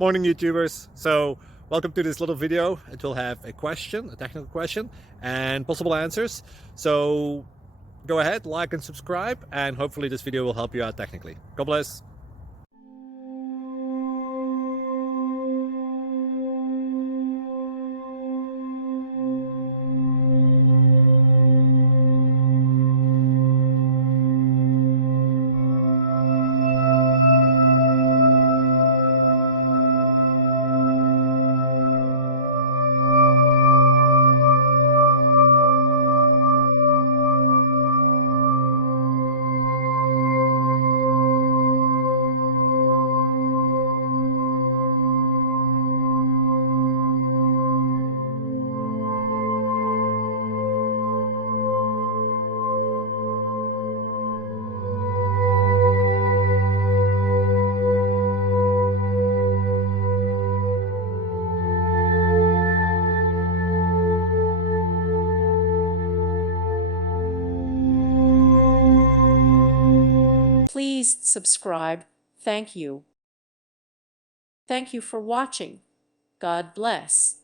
Morning, YouTubers. So welcome to this little video. It will have a question, a technical question, and possible answers. So go ahead, like and subscribe, and hopefully this video will help you out technically. God bless. Please subscribe. Thank you. Thank you for watching. God bless.